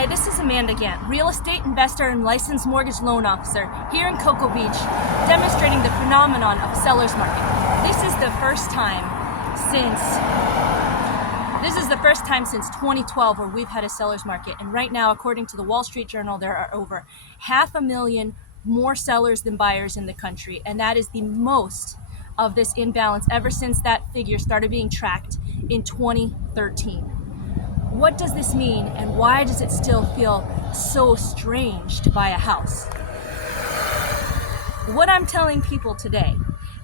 Hi, this is Amanda Gant, real estate investor and licensed mortgage loan officer here in Cocoa Beach, demonstrating the phenomenon of a seller's market. This is the first time since 2012 where we've had a seller's market, and right now, according to the Wall Street Journal, there are over 500,000 more sellers than buyers in the country, and that is the most of this imbalance ever since that figure started being tracked in 2013. What does this mean, and why does it still feel so strange to buy a house? What I'm telling people today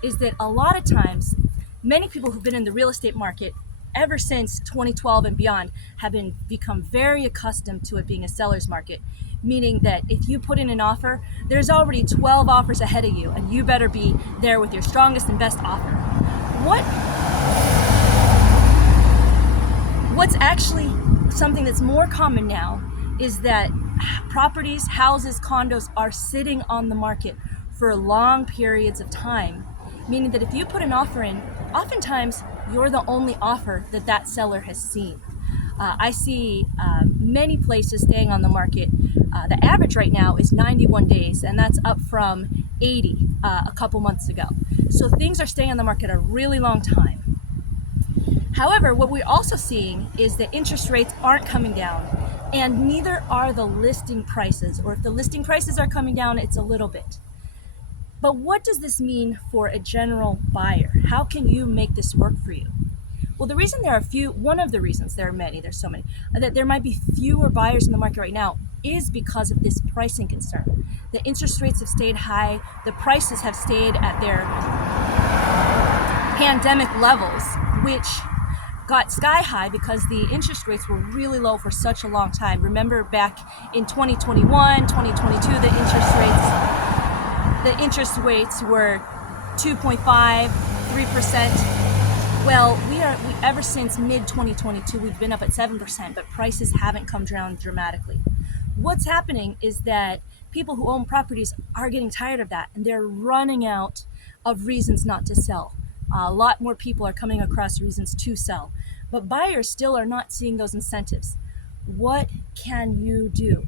is that a lot of times, many people who've been in the real estate market ever since 2012 and beyond have become very accustomed to it being a seller's market, meaning that if you put in an offer, there's already 12 offers ahead of you, and you better be there with your strongest and best offer. What's actually something that's more common now is that properties, houses, condos are sitting on the market for long periods of time, meaning that if you put an offer in, oftentimes you're the only offer that seller has seen. I see many places staying on the market. The average right now is 91 days, and that's up from 80 a couple months ago. So things are staying on the market a really long time. However, what we're also seeing is that interest rates aren't coming down, and neither are the listing prices, or if the listing prices are coming down, it's a little bit. But what does this mean for a general buyer? How can you make this work for you? Well, one of the reasons, there are many, there's so many, that there might be fewer buyers in the market right now is because of this pricing concern. The interest rates have stayed high, the prices have stayed at their pandemic levels, which got sky high because the interest rates were really low for such a long time. Remember back in 2021, 2022, the interest rates were 2.5, 3%. Well, ever since mid-2022, we've been up at 7%, but prices haven't come down dramatically. What's happening is that people who own properties are getting tired of that, and they're running out of reasons not to sell. A lot more people are coming across reasons to sell, but buyers still are not seeing those incentives. What can you do?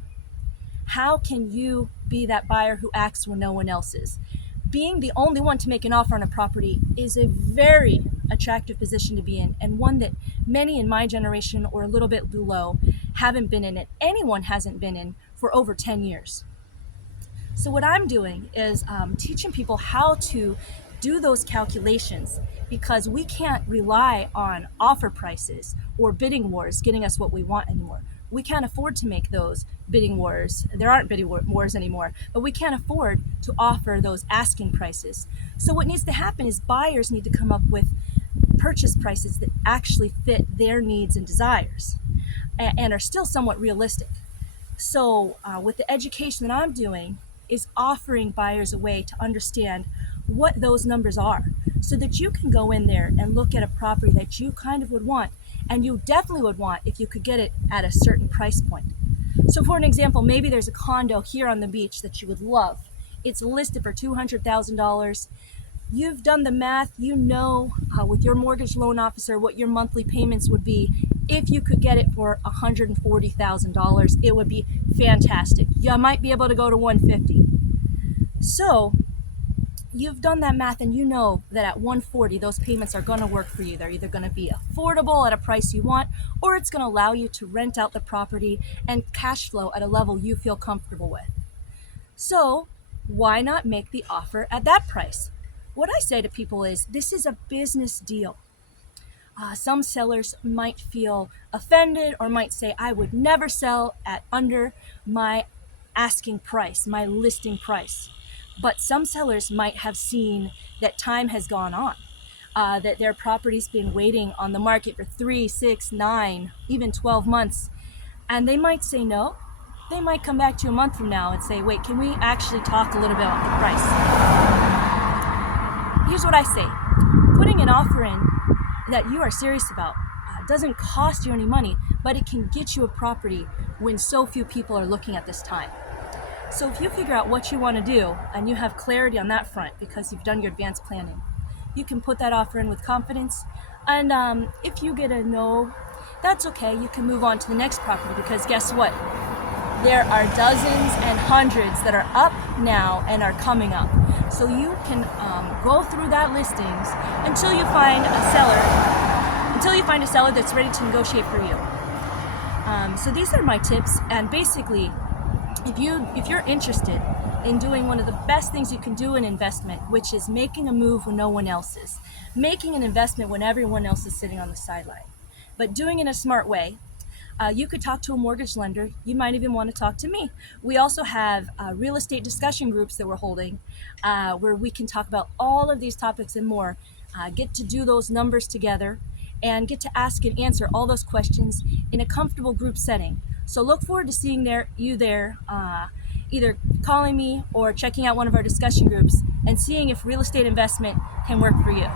How can you be that buyer who acts when no one else is? Being the only one to make an offer on a property is a very attractive position to be in, and one that many in my generation or a little bit below haven't been in it. Anyone hasn't been in for over 10 years. So what I'm doing is teaching people how to do those calculations, because we can't rely on offer prices or bidding wars getting us what we want anymore. We can't afford to make those bidding wars. There aren't bidding wars anymore, but we can't afford to offer those asking prices. So what needs to happen is buyers need to come up with purchase prices that actually fit their needs and desires and are still somewhat realistic. So with the education that I'm doing is offering buyers a way to understand what those numbers are, so that you can go in there and look at a property that you kind of would want, and you definitely would want if you could get it at a certain price point. So for an example, maybe there's a condo here on the beach that you would love. It's listed for $200,000. You've done the math, you know with your mortgage loan officer what your monthly payments would be. If you could get it for $140,000, it would be fantastic. You might be able to go to $150,000. So you've done that math, and you know that at $140,000, those payments are going to work for you. They're either going to be affordable at a price you want, or it's going to allow you to rent out the property and cash flow at a level you feel comfortable with. So why not make the offer at that price? What I say to people is, this is a business deal. Some sellers might feel offended or might say, I would never sell at under my asking price, my listing price. But some sellers might have seen that time has gone on, that their property's been waiting on the market for 3, 6, 9, even 12 months. And they might say no. They might come back to you a month from now and say, wait, can we actually talk a little bit about the price? Here's what I say. Putting an offer in that you are serious about doesn't cost you any money, but it can get you a property when so few people are looking at this time. So if you figure out what you want to do and you have clarity on that front because you've done your advanced planning, you can put that offer in with confidence. And if you get a no, that's okay. You can move on to the next property, because guess what? There are dozens and hundreds that are up now and are coming up. So you can go through that listings until you find a seller that's ready to negotiate for you. So these are my tips, and basically, if you're interested in doing one of the best things you can do in investment, which is making a move when no one else is, making an investment when everyone else is sitting on the sideline, but doing it in a smart way. You could talk to a mortgage lender. You might even want to talk to me. We also have real estate discussion groups that we're holding where we can talk about all of these topics and more. Get to do those numbers together and get to ask and answer all those questions in a comfortable group setting. So look forward to seeing you there, either calling me or checking out one of our discussion groups and seeing if real estate investment can work for you.